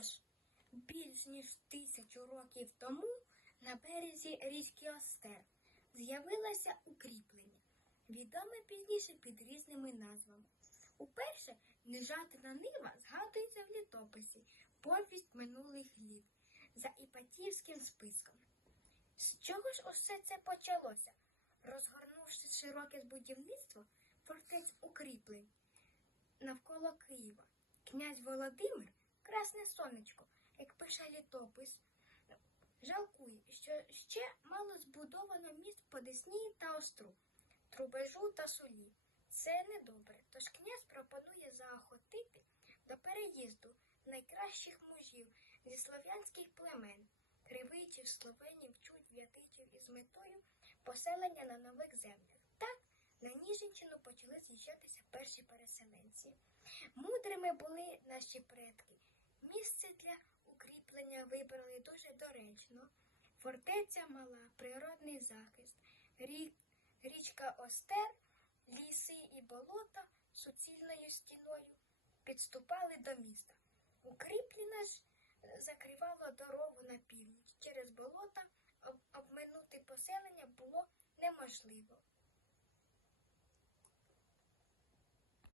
Отож, більш ніж тисячу років тому на березі річки Остер з'явилося укріплення, відоме пізніше під різними назвами. Уперше нежатина нива згадується в літописі повість минулих літ за Іпатівським списком. З чого ж усе це почалося? Розгорнувши широке будівництво фортець укріплень навколо Києва. Князь Володимир, красне сонечко, як пише літопис, жалкує, що ще мало збудовано міст по Десні та Остру, Трубежу та Сулі. Це недобре, тож князь пропонує заохотити до переїзду найкращих мужів зі слов'янських племен, кривичів, словенів, чуть, в'ятичів із метою поселення на нових землях. Так на Ніжинщину почали з'їжджатися перші переселенці. Мудрими були наші предки. Місце для укріплення вибрали дуже доречно. Фортеця мала, природний захист, рік, річка Остер, ліси і болота суцільною стіною підступали до міста. Укріплення ж е, закривало дорогу на північ. Через болота об- обминути поселення було неможливо.